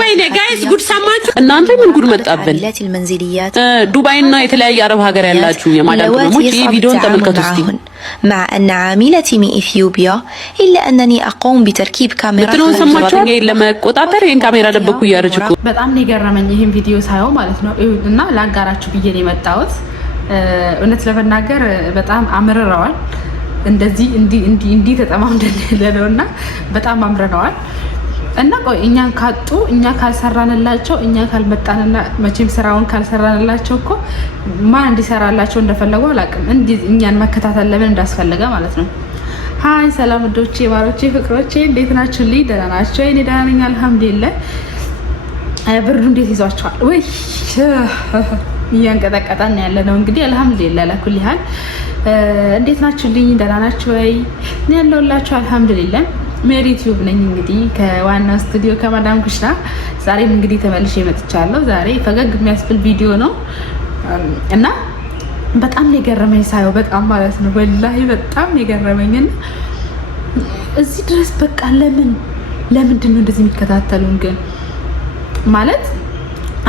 ወይኔ ጋይስ ጉድ ሰማችሁ እናንተ? ምን ጉድ መጣብን? ዱባይና የተለያየ አረብ ሀገር ያላችሁ የማዳም ቅመሞች ይሄ ቪዲዮን ተመልከቱ እስቲ። مع أن عاملتي من إثيوبيا إلا أنني أقوم بتركيب كاميرا بتلون سمعتوا لما قطعتر ይሄን ካሜራ ደበኩ ያረጅኩ በጣም ነው የገረመኝ ይሄን ቪዲዮ ሳይው ማለት ነው። እና ላጋራችሁ ብዬ ነው የመጣሁት። እውነት ለመናገር በጣም አምርረዋል። እንደዚህ እንዲ ተጠማምደለውና በጣም አምርረዋል። እና ቆይ እኛን ካጡ እኛ ካልሰራንላቸው እኛ ካልመጣንና መቼም ስራውን ካልሰራንላቸው እኮ ማን እንዲሰራላቸው እንደፈለጉ አላውቅም። እኛን መከታተል ለምን እንዳስፈልገ ማለት ነው። ሃይ ሰላም ወዶቼ ማሮቼ ፍቅሮቼ እንዴት ናችሁ? ደህና ናችሁ? እኔ ደህና ነኝ አልሐምዱሊላህ። ብርዱ እንዴት ይዟችኋል ወይ? እያንቀጠቀጠን ያለ ነው እንግዲህ አልሐምዱሊላህ ለኩል ይሃል። እንዴት ናችሁ? ደህና ናችሁ ወይ? እኔ ያለሁላችሁ አልሐምዱሊላህ። ሜሪ ቲዩብ ነኝ እንግዲህ ከዋናው ስቱዲዮ ከማዳም ኩሽና። ዛሬም እንግዲህ ተመልሼ መጥቻለሁ። ዛሬ ፈገግ የሚያስብል ቪዲዮ ነው እና በጣም ነው የገረመኝ ሳየው፣ በጣም ማለት ነው ወላሂ በጣም ነው የገረመኝ። እና እዚህ ድረስ በቃ ለምንድን ነው እንደዚህ የሚከታተሉን ግን? ማለት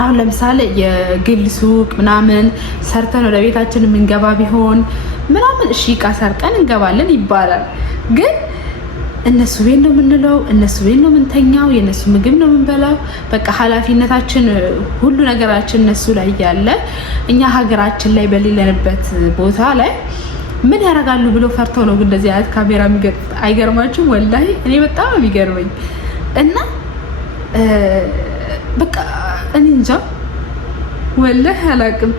አሁን ለምሳሌ የግል ሱቅ ምናምን ሰርተን ወደ ቤታችን የምንገባ ቢሆን ምናምን እሺ ዕቃ ሰርቀን እንገባለን ይባላል። ግን እነሱ ቤት ነው የምንለው፣ እነሱ ቤት ነው የምንተኛው፣ የእነሱ ምግብ ነው የምንበላው። በቃ ኃላፊነታችን ሁሉ ነገራችን እነሱ ላይ ያለ እኛ ሀገራችን ላይ በሌለንበት ቦታ ላይ ምን ያደርጋሉ ብሎ ፈርተው ነው እንደዚህ አይነት ካሜራ የሚገጥ። አይገርማችሁም? ወላሂ እኔ በጣም ነው የሚገርመኝ። እና በቃ እኔ እንጃ ወላሂ አላውቅም።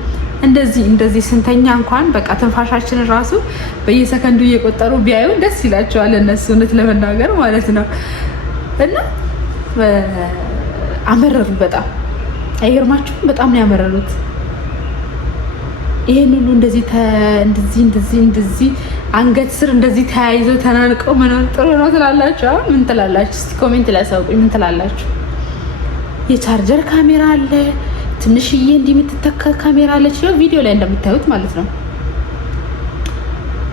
እንደዚህ ስንተኛ እንኳን በቃ ትንፋሻችንን ራሱ በየሰከንዱ እየቆጠሩ ቢያዩ ደስ ይላቸዋል እነሱ እውነት ለመናገር ማለት ነው። እና አመረሩ በጣም አይገርማችሁም? በጣም ነው ያመረሩት። ይሄን ሁሉ እንደዚህ አንገት ስር እንደዚህ ተያይዘው ተናንቀው መኖር ጥሩ ነው ትላላችሁ? ምን ትላላችሁ? እስቲ ኮሜንት ላይ አሳውቁኝ። ምን ትላላችሁ? የቻርጀር ካሜራ አለ፣ ትንሽዬ እንዲህ የምትተካ ካሜራ አለች ነው ቪዲዮ ላይ እንደምታዩት ማለት ነው።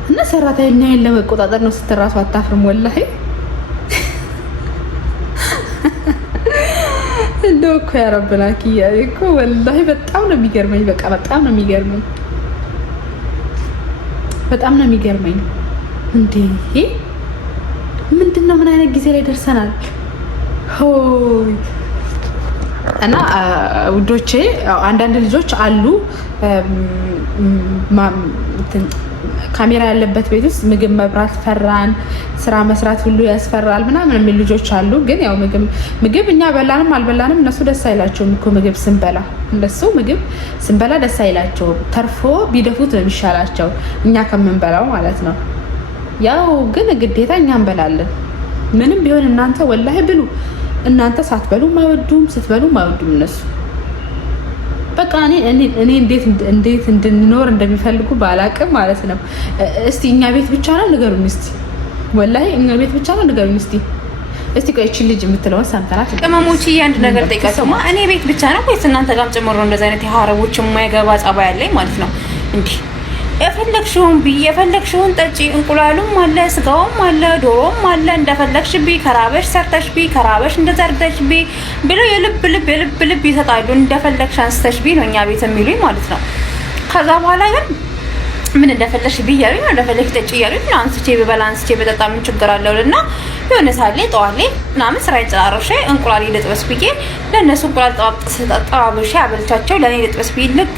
እና ሰራተኛዬን ለመቆጣጠር ነው ስትራሱ አታፍርም? ወላሂ እንደው እኮ ያረብና ኪያ እኮ ወላሂ በጣም ነው የሚገርመኝ። በቃ በጣም ነው የሚገርመኝ፣ በጣም ነው የሚገርመኝ። እንዴ ምንድነው? ምን አይነት ጊዜ ላይ ደርሰናል? ሆይ እና ውዶቼ አንዳንድ ልጆች አሉ ካሜራ ያለበት ቤት ውስጥ ምግብ መብራት ፈራን፣ ስራ መስራት ሁሉ ያስፈራል ምናምን የሚል ልጆች አሉ። ግን ያው ምግብ እኛ በላንም አልበላንም እነሱ ደስ አይላቸውም እኮ ምግብ ስንበላ። እነሱ ምግብ ስንበላ ደስ አይላቸውም። ተርፎ ቢደፉት ነው የሚሻላቸው እኛ ከምንበላው ማለት ነው። ያው ግን ግዴታ እኛ እንበላለን። ምንም ቢሆን እናንተ ወላሂ ብሉ። እናንተ ሳትበሉም አይወዱም፣ ስትበሉም አይወዱም እነሱ። በቃ እኔ እንዴት እንድንኖር እንደሚፈልጉ ባላቅም ማለት ነው። እስቲ እኛ ቤት ብቻ ነው ንገሩኝ እስቲ፣ ወላሂ እኛ ቤት ብቻ ነው ንገሩኝ እስቲ። እስቲ ቆይ እቺ ልጅ የምትለውን ሰምተናት ቅመሞች አንድ ነገር ጠይቃቸውማ። እኔ ቤት ብቻ ነው ወይስ እናንተ ጋርም ጨምሮ እንደዚህ አይነት የሀረቦች የማይገባ ጸባይ ያለኝ ማለት ነው? እንዴ የፈለግሽውን ጠጪ፣ እንቁላሉም አለ፣ ስጋውም አለ፣ ዶሮም አለ፣ እንደፈለግሽ ቢ ከራበሽ ሰርተሽ ቢ ከራበሽ እንደዘርደሽ ቢ ብለው የልብ ይሰጣሉ። እንደፈለግሽ አንስተሽ ቢ ነው እኛ ቤት የሚሉኝ ማለት ነው። ከዛ በኋላ ግን ምን እንደፈለግሽ ቢ እያሉኝ ነው፣ እንደፈለግሽ ጠጪ እያሉኝ ነው። አንስቼ በበላ አንስቼ በጠጣ ምን ችግር አለው? እና የሆነ ሳሌ ጠዋሌ ምናምን ስራ ይጨራረሽ እንቁላል ልጥበስ ብዬ ለእነሱ እንቁላል ጠባብሼ አበልቻቸው ለእኔ ልጥበስ ብዬ ልክ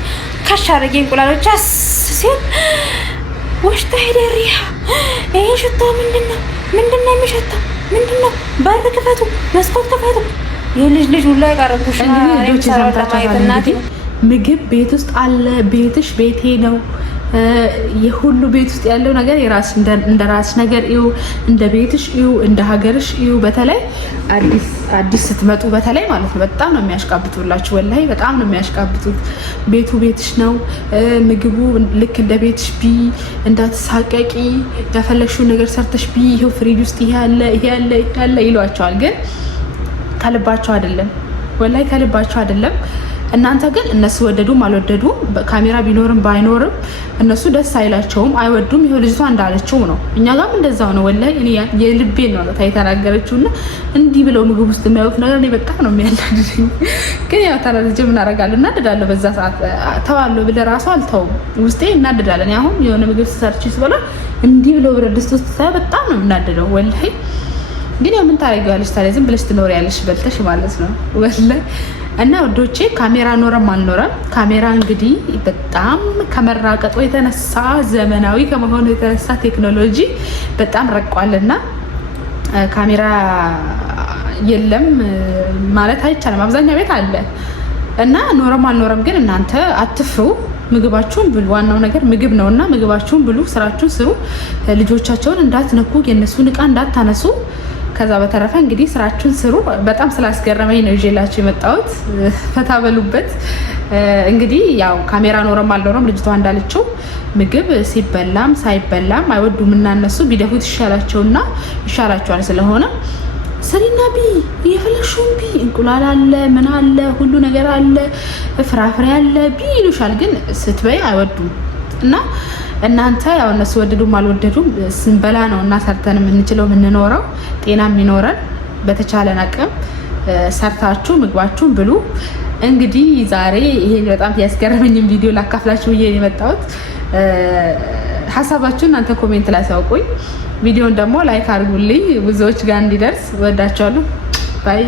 ከሻረጌ እንቁላሎች ሲል ወሽታ ሄደሪያ ይሄ ሽቶ ምንድነው የሚሸተው? ምንድነው? በር ክፈቱ፣ መስኮት ክፈቱ። የልጅ ሁሉ አይቀርብሽ ነው። ምግብ ቤት ውስጥ አለ። ቤትሽ ቤቴ ነው። የሁሉ ቤት ውስጥ ያለው ነገር የራስ እንደ ራስ ነገር እዩ፣ እንደ ቤትሽ እዩ፣ እንደ ሀገርሽ እዩ። በተለይ አዲስ ስትመጡ በተለይ ማለት ነው በጣም ነው የሚያሽቃብጡላችሁ። ወላሂ በጣም ነው የሚያሽቃብጡት። ቤቱ ቤትሽ ነው። ምግቡ ልክ እንደ ቤትሽ ቢ፣ እንዳትሳቀቂ፣ ያፈለግሽው ነገር ሰርተሽ ቢ፣ ይሄው ፍሪጅ ውስጥ ይሄ ያለ ይሏቸዋል። ግን ከልባቸው አይደለም፣ ወላሂ ከልባቸው አይደለም። እናንተ ግን እነሱ ወደዱም አልወደዱም ካሜራ ቢኖርም ባይኖርም እነሱ ደስ አይላቸውም አይወዱም። ይሄ ልጅቷ እንዳለችው ነው። እኛ ጋርም እንደዛው ነው። ወላሂ እኔ የልቤን ነው ታይተናገረችውና እንዲህ ብለው ምግብ ውስጥ የሚያዩት ነገር እኔ በጣም ነው የሚያናድደኝ። ግን ያው ተናድጄ ምን አደርጋለሁ እናድዳለሁ። በዛ ሰዓት ተዋለሁ ብለ ራሱ አልተውም ውስጤ እናድዳለን። እኔ አሁን የሆነ ምግብ ሰርች ሲበላ እንዲህ ብለው ብረት ድስት ውስጥ ሳይ በጣም ነው እናድደው ወላሂ። ግን ያው ምን ታረጋለሽ ታዲያ ዝም ብለሽ ትኖሪያለሽ በልተሽ ማለት ነው ወላሂ። እና ወዶቼ ካሜራ ኖረም አልኖረም ካሜራ እንግዲህ በጣም ከመራቀጡ የተነሳ ዘመናዊ ከመሆኑ የተነሳ ቴክኖሎጂ በጣም ረቋልና ካሜራ የለም ማለት አይቻልም። አብዛኛው ቤት አለ እና ኖረም አልኖረም ግን እናንተ አትፍሩ። ምግባችሁን ብሉ። ዋናው ነገር ምግብ ነውና ምግባችሁን ብሉ፣ ስራችሁን ስሩ። ልጆቻቸውን እንዳትነኩ፣ የነሱን እቃ እንዳታነሱ። ከዛ በተረፈ እንግዲህ ስራችሁን ስሩ። በጣም ስላስገረመኝ ነው ይዤላችሁ የመጣሁት። ፈታ በሉበት። እንግዲህ ያው ካሜራ ኖረም አልኖረም ልጅቷ እንዳለችው ምግብ ሲበላም ሳይበላም አይወዱም እና እነሱ ቢደፉት ይሻላቸዋል። ስለሆነ ስሪና ቢ የፈለግሽውን ቢ እንቁላል አለ ምን አለ ሁሉ ነገር አለ ፍራፍሬ አለ ቢ ይሉሻል። ግን ስትበይ አይወዱም እና እናንተ ያው እነሱ ወደዱም አልወደዱም ስንበላ ነው እና ሰርተን የምንችለው የምንኖረው ጤና የሚኖረን። በተቻለን አቅም ሰርታችሁ ምግባችሁን ብሉ። እንግዲህ ዛሬ ይሄ በጣም ያስገረመኝም ቪዲዮ ላካፍላችሁ ብዬ የመጣሁት። ሀሳባችሁን እናንተ ኮሜንት ላይ አሳውቁኝ። ቪዲዮን ደግሞ ላይክ አድርጉልኝ ብዙዎች ጋር እንዲደርስ። ወዳችኋለሁ። ባይ